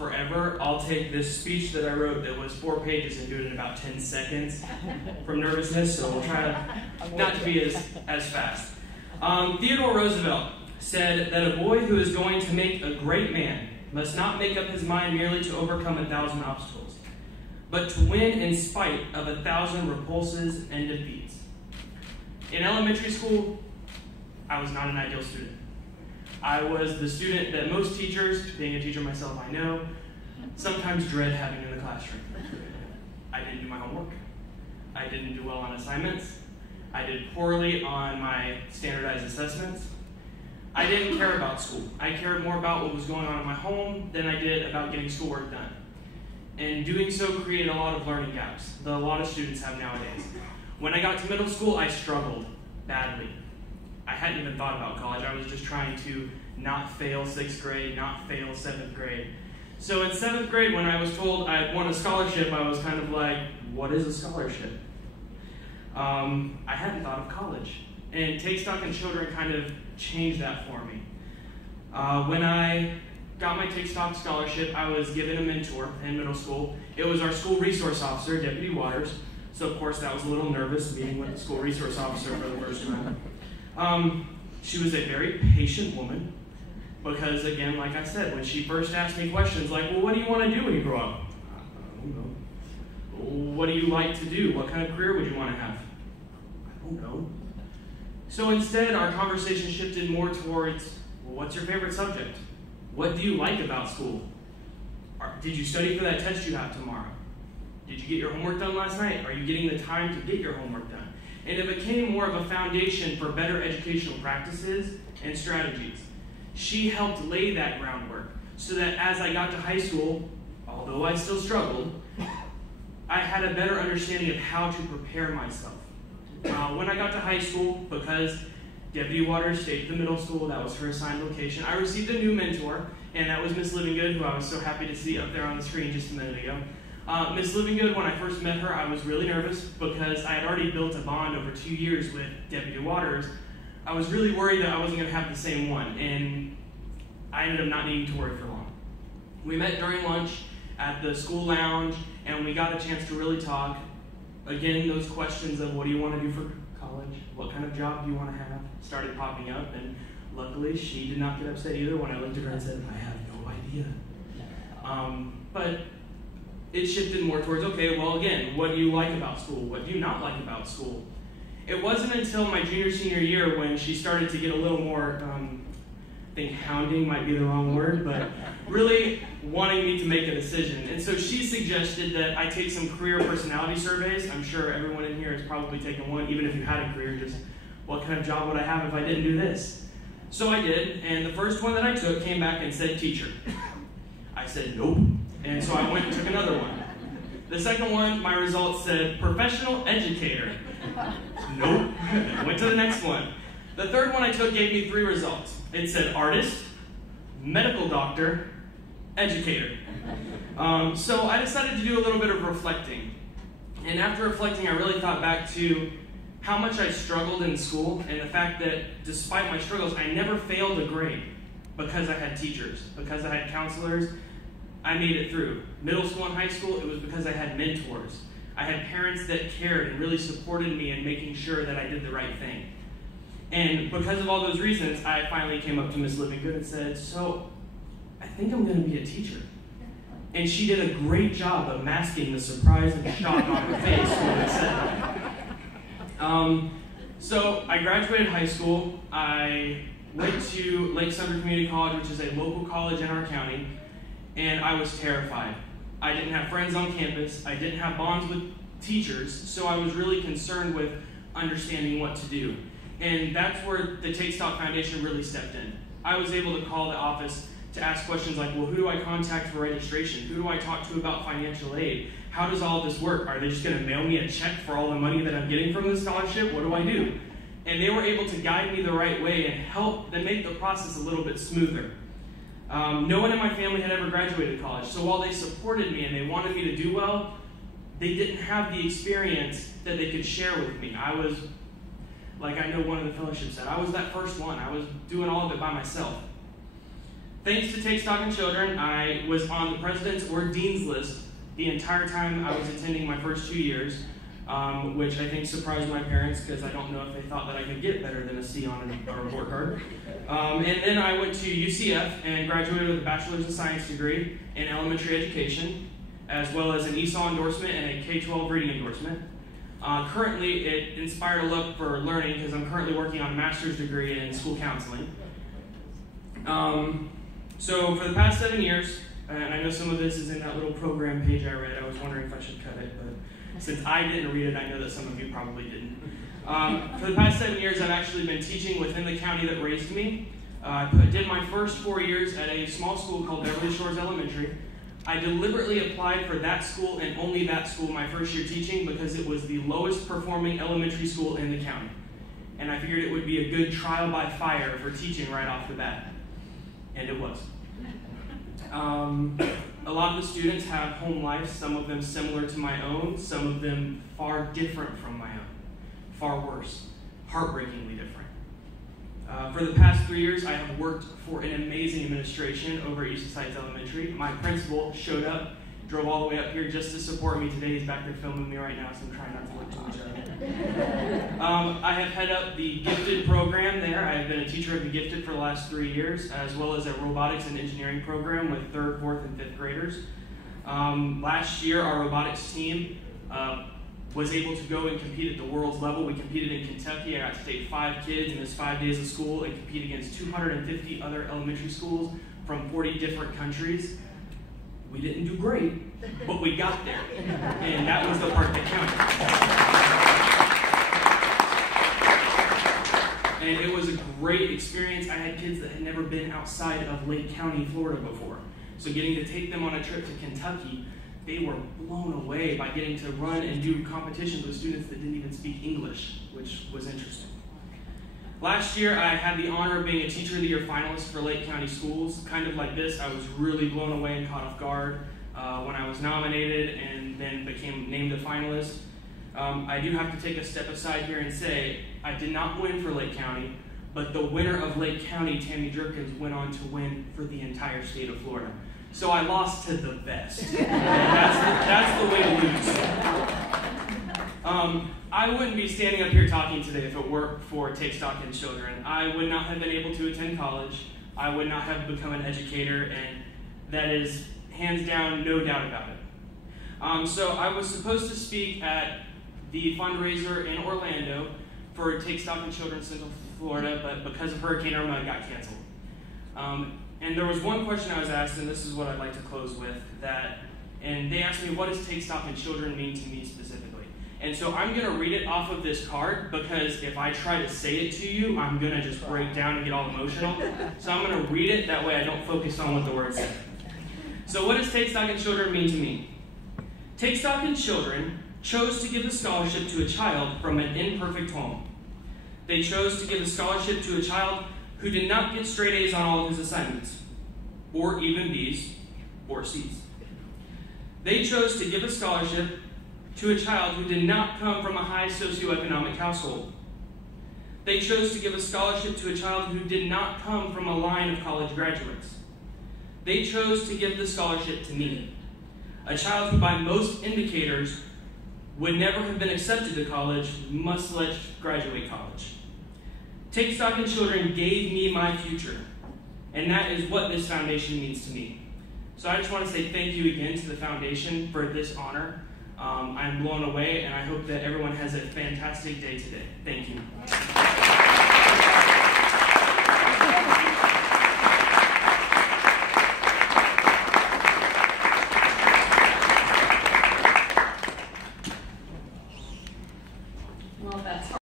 forever, I'll take this speech that I wrote that was 4 pages and do it in about 10 seconds from nervousness, so we'll try not to be as fast. Theodore Roosevelt said that a boy who is going to make a great man must not make up his mind merely to overcome 1,000 obstacles, but to win in spite of 1,000 repulses and defeats. In elementary school, I was not an ideal student. I was the student that most teachers, being a teacher myself I know, sometimes dread having in the classroom. I didn't do my homework. I didn't do well on assignments. I did poorly on my standardized assessments. I didn't care about school. I cared more about what was going on in my home than I did about getting schoolwork done. And doing so created a lot of learning gaps that a lot of students have nowadays. When I got to middle school, I struggled badly. I hadn't even thought about college. I was just trying to not fail 6th grade, not fail 7th grade. So in 7th grade, when I was told I won a scholarship, I was kind of like, what is a scholarship? I hadn't thought of college. And Take Stock in Children kind of changed that for me. When I got my Take Stock scholarship, I was given a mentor in middle school. It was our school resource officer, Deputy Waters. So of course that was a little nervous, meeting with the school resource officer for the first time. She was a very patient woman because, again, like I said, when she first asked me questions like, well, what do you want to do when you grow up? I don't know. What do you like to do? What kind of career would you want to have? I don't know. So instead, our conversation shifted more towards, well, what's your favorite subject? What do you like about school? Did you study for that test you have tomorrow? Did you get your homework done last night? Are you getting the time to get your homework done? And it became more of a foundation for better educational practices and strategies. She helped lay that groundwork so that as I got to high school, although I still struggled, I had a better understanding of how to prepare myself. When I got to high school, because Deputy Waters stayed at the middle school, that was her assigned location, I received a new mentor, and that was Miss Livingood, who I was so happy to see up there on the screen just a minute ago. Miss Livingood, when I first met her, I was really nervous because I had already built a bond over 2 years with Deputy Waters. I was really worried that I wasn't going to have the same one, and I ended up not needing to worry for long. We met during lunch at the school lounge, and we got a chance to really talk. Again, those questions of what do you want to do for college? What kind of job do you want to have? Started popping up, and luckily she did not get upset either when I looked at her and said, I have no idea. But it shifted more towards, okay, well again, what do you like about school? What do you not like about school? It wasn't until my junior, senior year when she started to get a little more, I think hounding might be the wrong word, but really wanting me to make a decision. And so she suggested that I take some career personality surveys. I'm sure everyone in here has probably taken one, even if you had a career, just what kind of job would I have if I didn't do this? So I did, and the first one that I took came back and said teacher. I said nope. And so I went and took another one. The second one, my results said professional educator. Nope. Went to the next one. The third one I took gave me 3 results. It said artist, medical doctor, educator. So I decided to do a little bit of reflecting. And after reflecting, I really thought back to how much I struggled in school and the fact that despite my struggles, I never failed a grade because I had teachers, because I had counselors. I made it through. Middle school and high school, it was because I had mentors. I had parents that cared and really supported me in making sure that I did the right thing. And because of all those reasons, I finally came up to Miss Livingood and said, so I think I'm going to be a teacher. And she did a great job of masking the surprise and shock on her face when I said that. So I graduated high school. I went to Lake Sumter Community College, which is a local college in our county. And I was terrified. I didn't have friends on campus. I didn't have bonds with teachers, so I was really concerned with understanding what to do. And that's where the Take Stock Foundation really stepped in. I was able to call the office to ask questions like, well, who do I contact for registration? Who do I talk to about financial aid? How does all this work? Are they just going to mail me a check for all the money that I'm getting from the scholarship? What do I do? And they were able to guide me the right way and help them make the process a little bit smoother. No one in my family had ever graduated college, so while they supported me and they wanted me to do well, they didn't have the experience that they could share with me. I was, like I know one of the fellowships said, I was that first one. I was doing all of it by myself. Thanks to Take Stock in Children, I was on the president's or dean's list the entire time I was attending my first 2 years, which I think surprised my parents because I don't know if they thought that I could get better than a C on a report card. And then I went to UCF and graduated with a Bachelor's in Science degree in elementary education, as well as an ESOL endorsement and a K-12 reading endorsement. Currently, it inspired a look for learning because I'm currently working on a master's degree in school counseling. So for the past 7 years, and I know some of this is in that little program page I read, I was wondering if I should cut it, but since I didn't read it, I know that some of you probably didn't. For the past 7 years, I've actually been teaching within the county that raised me. I did my first 4 years at a small school called Beverly Shores Elementary. I deliberately applied for that school and only that school my first year teaching because it was the lowest performing elementary school in the county. And I figured it would be a good trial by fire for teaching right off the bat. And it was. A lot of the students have home lives, some of them similar to my own, some of them far different from my own, far worse, heartbreakingly different. For the past 3 years, I have worked for an amazing administration over at East Sides Elementary. My principal showed up, drove all the way up here just to support me today. He's back there filming me right now, so I'm trying not to look too much at him. I have head up the Gifted program there. I have been a teacher of the Gifted for the last 3 years, as well as a robotics and engineering program with 3rd, 4th, and 5th graders. Last year, our robotics team was able to go and compete at the world's level. We competed in Kentucky. I got to take 5 kids in this 5 days of school and compete against 250 other elementary schools from 40 different countries. We didn't do great, but we got there. And that was the part that counted. And it was a great experience. I had kids that had never been outside of Lake County, Florida before. So getting to take them on a trip to Kentucky, they were blown away by getting to run and do competitions with students that didn't even speak English, which was interesting. Last year, I had the honor of being a Teacher of the Year finalist for Lake County Schools. Kind of like this, I was really blown away and caught off guard when I was nominated and then became named a finalist. I do have to take a step aside here and say, I did not win for Lake County, but the winner of Lake County, Tammy Jerkins, went on to win for the entire state of Florida. So I lost to the best. That's the way to lose. I wouldn't be standing up here talking today if it weren't for Take Stock in Children. I would not have been able to attend college. I would not have become an educator, and that is hands down, no doubt about it. So I was supposed to speak at the fundraiser in Orlando for Take Stock in Children Central Florida, but because of Hurricane Irma, it got canceled. And there was one question I was asked, and this is what I'd like to close with, and they asked me, what does Take Stock in Children mean to me specifically? And so I'm going to read it off of this card, because if I try to say it to you, I'm going to just break down and get all emotional. So I'm going to read it, that way I don't focus on what the words say. So what does Take Stock in Children mean to me? Take Stock in Children chose to give a scholarship to a child from an imperfect home. They chose to give a scholarship to a child who did not get straight A's on all of his assignments, or even B's or C's. They chose to give a scholarship to a child who did not come from a high socioeconomic household. They chose to give a scholarship to a child who did not come from a line of college graduates. They chose to give the scholarship to me, a child who by most indicators would never have been accepted to college, much less graduate college. Take Stock in Children gave me my future, and that is what this foundation means to me. So I just want to say thank you again to the foundation for this honor. I'm blown away, and I hope that everyone has a fantastic day today. Thank you.